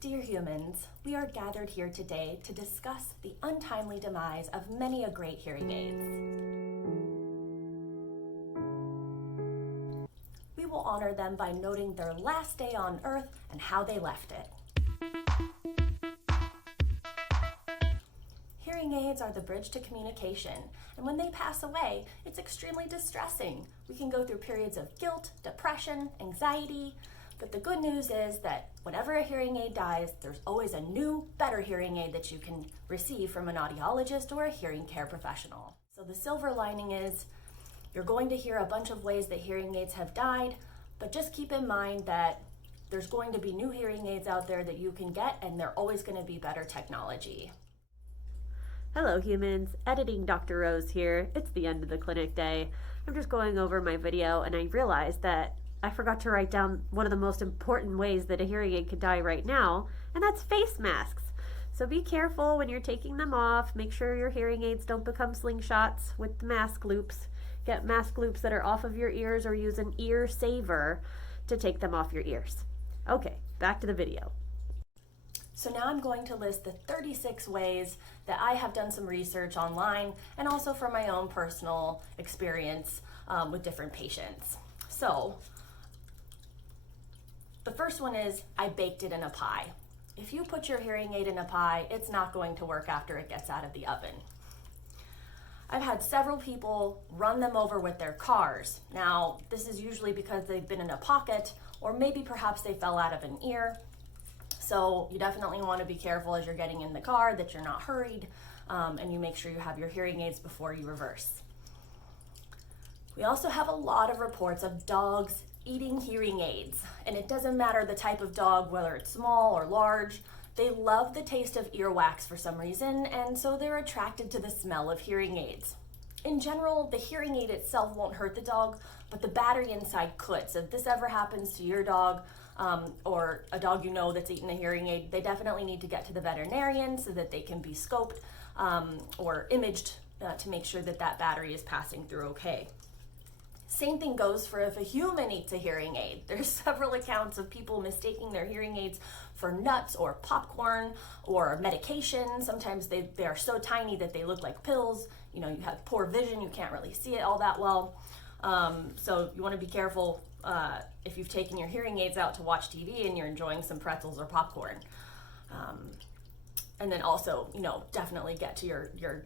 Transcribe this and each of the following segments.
Dear humans, we are gathered here today to discuss the untimely demise of many a great hearing aids. We will honor them by noting their last day on Earth and how they left it. Hearing aids are the bridge to communication, and when they pass away, it's extremely distressing. We can go through periods of guilt, depression, anxiety, but the good news is that whenever a hearing aid dies, there's always a new, better hearing aid that you can receive from an audiologist or a hearing care professional. So the silver lining is you're going to hear a bunch of ways that hearing aids have died, but just keep in mind that there's going to be new hearing aids out there that you can get, and they're always going to be better technology. Hello humans, Editing Dr. Rose here. It's the end of the clinic day. I'm just going over my video and I realized that I forgot to write down one of the most important ways that a hearing aid could die right now, and that's face masks. So be careful when you're taking them off. Make sure your hearing aids don't become slingshots with the mask loops. Get mask loops that are off of your ears or use an ear saver to take them off your ears. Okay, back to the video. So now I'm going to list the 36 ways that I have done some research online and also from my own personal experience with different patients. So the first one is I baked it in a pie. If you put your hearing aid in a pie, it's not going to work after it gets out of the oven. I've had several people run them over with their cars. Now, this is usually because they've been in a pocket or maybe perhaps they fell out of an ear. So you definitely want to be careful as you're getting in the car that you're not hurried and you make sure you have your hearing aids before you reverse. We also have a lot of reports of dogs eating hearing aids, and it doesn't matter the type of dog, whether it's small or large. They love the taste of earwax for some reason, and so they're attracted to the smell of hearing aids. In general, the hearing aid itself won't hurt the dog, but the battery inside could. So if this ever happens to your dog or a dog you know that's eaten a hearing aid, they definitely need to get to the veterinarian so that they can be scoped or imaged to make sure that that battery is passing through okay. Same thing goes for if a human eats a hearing aid. There's several accounts of people mistaking their hearing aids for nuts or popcorn or medication. Sometimes they are so tiny that they look like pills. You know, you have poor vision, you can't really see it all that well. So you want to be careful if you've taken your hearing aids out to watch TV and you're enjoying some pretzels or popcorn. And then also, you know, definitely get to your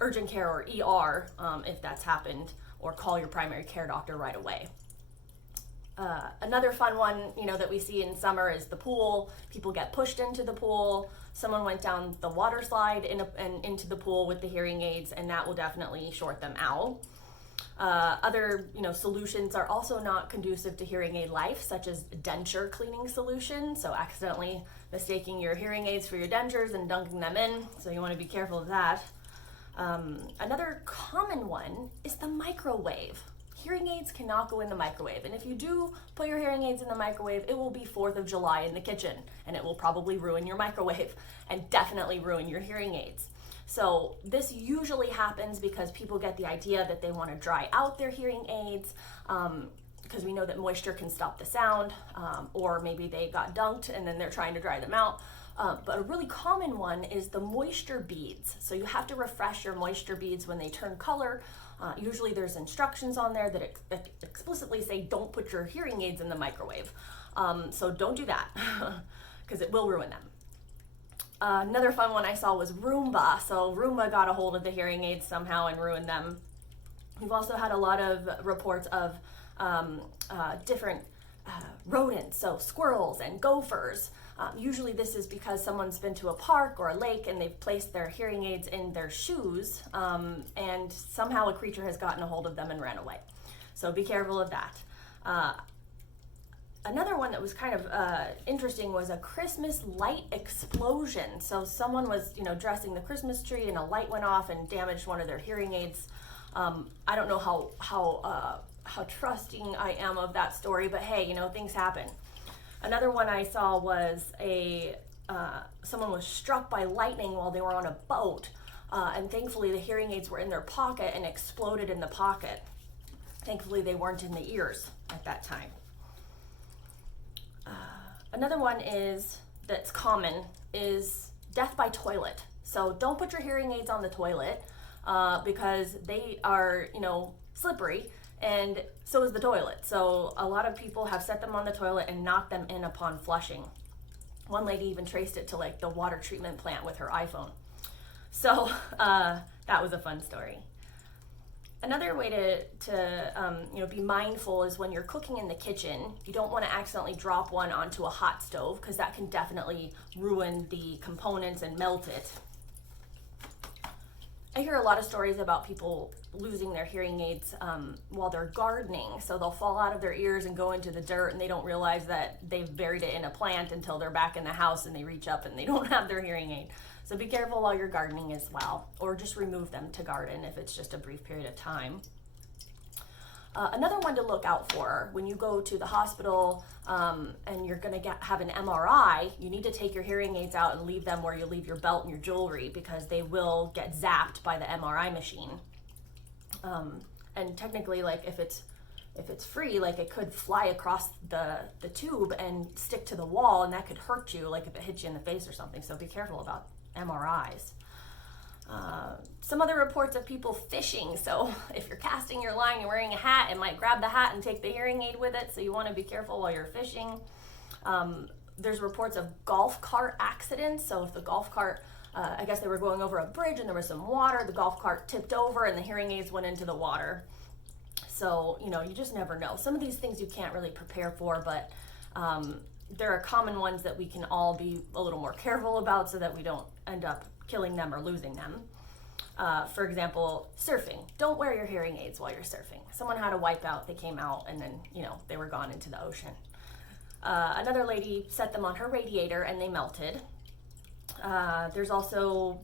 urgent care or ER if that's happened, or call your primary care doctor right away. Another fun one, you know, that we see in summer is the pool. People get pushed into the pool. Someone went down the water slide and into the pool with the hearing aids, and that will definitely short them out. Other, you know, solutions are also not conducive to hearing aid life, such as denture cleaning solutions. So accidentally mistaking your hearing aids for your dentures and dunking them in. So you want to be careful of that. Another common one is the microwave. Hearing aids cannot go in the microwave, and if you do put your hearing aids in the microwave, it will be 4th of July in the kitchen, and it will probably ruin your microwave and definitely ruin your hearing aids. So this usually happens because people get the idea that they want to dry out their hearing aids because we know that moisture can stop the sound, or maybe they got dunked and then they're trying to dry them out. But a really common one is the moisture beads. So you have to refresh your moisture beads when they turn color. Usually there's instructions on there that explicitly say don't put your hearing aids in the microwave. So don't do that because it will ruin them. Another fun one I saw was Roomba. So Roomba got a hold of the hearing aids somehow and ruined them. We've also had a lot of reports of different rodents, so squirrels and gophers. Usually this is because someone's been to a park or a lake and they've placed their hearing aids in their shoes and somehow a creature has gotten a hold of them and ran away. So be careful of that. Another one that was kind of interesting was a Christmas light explosion. So someone was, you know, dressing the Christmas tree and a light went off and damaged one of their hearing aids. I don't know how trusting I am of that story, but hey, you know, things happen. Another one I saw was someone was struck by lightning while they were on a boat, and thankfully the hearing aids were in their pocket and exploded in the pocket. Thankfully they weren't in the ears at that time. Another one that's common is death by toilet. So don't put your hearing aids on the toilet because they are, slippery, and so is the toilet. So a lot of people have set them on the toilet and knocked them in upon flushing. One lady even traced it to like the water treatment plant with her iPhone. So that was a fun story. Another way to be mindful is when you're cooking in the kitchen, you don't want to accidentally drop one onto a hot stove because that can definitely ruin the components and melt it. I hear a lot of stories about people losing their hearing aids while they're gardening. So they'll fall out of their ears and go into the dirt, and they don't realize that they've buried it in a plant until they're back in the house and they reach up and they don't have their hearing aid. So be careful while you're gardening as well, or just remove them to garden if it's just a brief period of time. Another one to look out for when you go to the hospital and you're going to have an MRI, you need to take your hearing aids out and leave them where you leave your belt and your jewelry, because they will get zapped by the MRI machine. And technically, like if it's free, like it could fly across the tube and stick to the wall, and that could hurt you, like if it hits you in the face or something. So be careful about MRIs. Some other reports of people fishing. So if you're casting your line, you're wearing a hat, it might grab the hat and take the hearing aid with it. So you want to be careful while you're fishing. There's reports of golf cart accidents. So if the golf cart, I guess they were going over a bridge and there was some water, the golf cart tipped over and the hearing aids went into the water. So, you just never know. Some of these things you can't really prepare for, but there are common ones that we can all be a little more careful about so that we don't end up killing them or losing them. For example, surfing. Don't wear your hearing aids while you're surfing. Someone had a wipeout, they came out, and then, they were gone into the ocean. Another lady set them on her radiator and they melted. There's also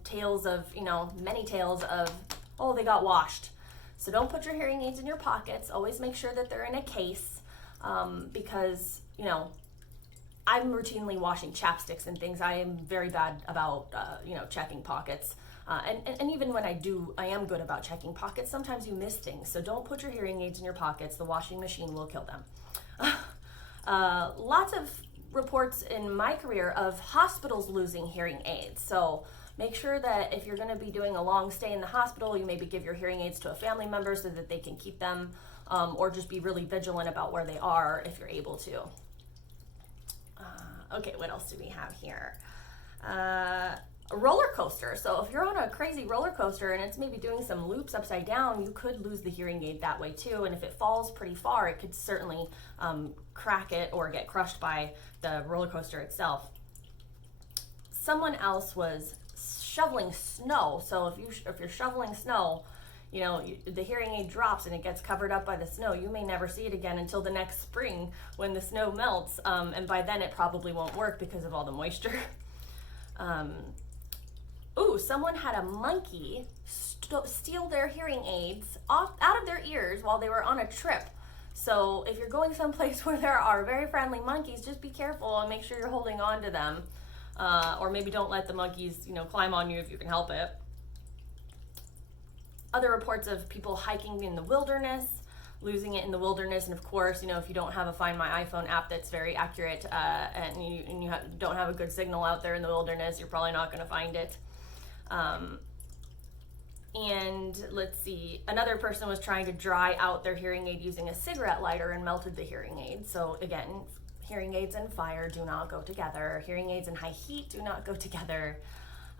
many tales of, they got washed. So don't put your hearing aids in your pockets. Always make sure that they're in a case because, I'm routinely washing chapsticks and things. I am very bad about, checking pockets. And even when I am good about checking pockets. Sometimes you miss things. So don't put your hearing aids in your pockets. The washing machine will kill them. Lots of reports in my career of hospitals losing hearing aids. So make sure that if you're going to be doing a long stay in the hospital, you maybe give your hearing aids to a family member so that they can keep them, or just be really vigilant about where they are if you're able to. Okay, what else do we have here? A roller coaster. So if you're on a crazy roller coaster and it's maybe doing some loops upside down, you could lose the hearing aid that way too. And if it falls pretty far, it could certainly crack it or get crushed by the roller coaster itself. Someone else was shoveling snow. So if you're shoveling snow, the hearing aid drops and it gets covered up by the snow. You may never see it again until the next spring when the snow melts. And by then it probably won't work because of all the moisture. Someone had a monkey steal their hearing aids out of their ears while they were on a trip. So if you're going someplace where there are very friendly monkeys, just be careful and make sure you're holding on to them. Or maybe don't let the monkeys, climb on you if you can help it. Other reports of people hiking in the wilderness, losing it in the wilderness, and of course, if you don't have a Find My iPhone app that's very accurate, and you don't have a good signal out there in the wilderness, you're probably not going to find it. And let's see, another person was trying to dry out their hearing aid using a cigarette lighter and melted the hearing aid. So again, hearing aids and fire do not go together. Hearing aids and high heat do not go together.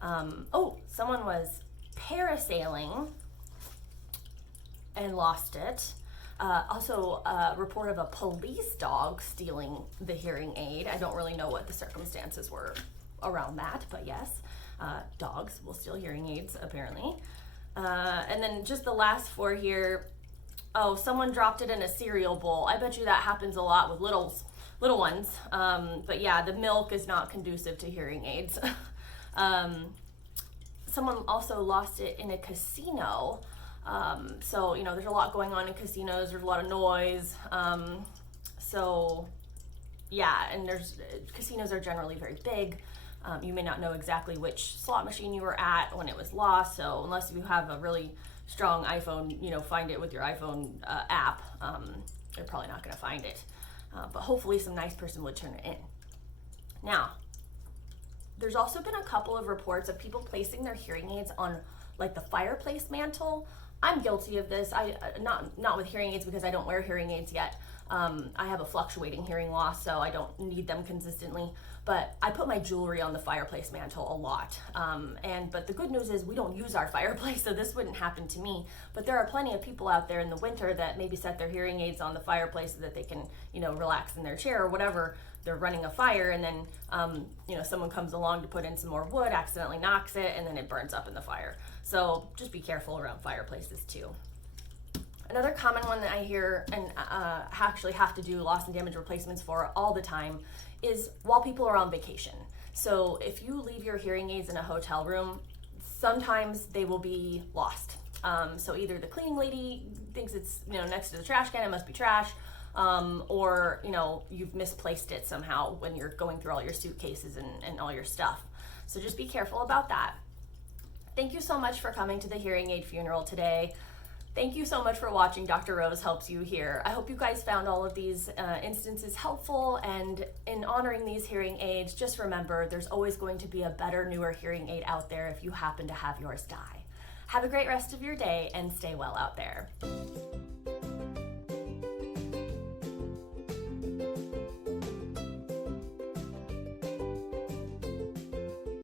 Someone was parasailing and lost it. Also, a report of a police dog stealing the hearing aid. I don't really know what the circumstances were around that, but yes, dogs will steal hearing aids apparently. And then just the last four here. Someone dropped it in a cereal bowl. I bet you that happens a lot with little ones. But yeah, the milk is not conducive to hearing aids. Someone also lost it in a casino. So, there's a lot going on in casinos. There's a lot of noise. And casinos are generally very big. You may not know exactly which slot machine you were at when it was lost. So unless you have a really strong iPhone, find it with your iPhone app. You're probably not going to find it. But hopefully some nice person would turn it in. Now, there's also been a couple of reports of people placing their hearing aids on like the fireplace mantle. I'm guilty of this. Not with hearing aids because I don't wear hearing aids yet. I have a fluctuating hearing loss, so I don't need them consistently. But I put my jewelry on the fireplace mantle a lot. But the good news is we don't use our fireplace, so this wouldn't happen to me. But there are plenty of people out there in the winter that maybe set their hearing aids on the fireplace so that they can, relax in their chair or whatever. They're running a fire, and then someone comes along to put in some more wood, accidentally knocks it, and then it burns up in the fire. So just be careful around fireplaces too. Another common one that I hear and actually have to do loss and damage replacements for all the time is while people are on vacation. So if you leave your hearing aids in a hotel room, sometimes they will be lost. So either the cleaning lady thinks it's next to the trash can, it must be trash, or you've misplaced it somehow when you're going through all your suitcases and all your stuff. So just be careful about that. Thank you so much for coming to the hearing aid funeral today. Thank you so much for watching Dr. Rose Helps You Hear. I hope you guys found all of these instances helpful, and in honoring these hearing aids, just remember there's always going to be a better, newer hearing aid out there if you happen to have yours die. Have a great rest of your day and stay well out there.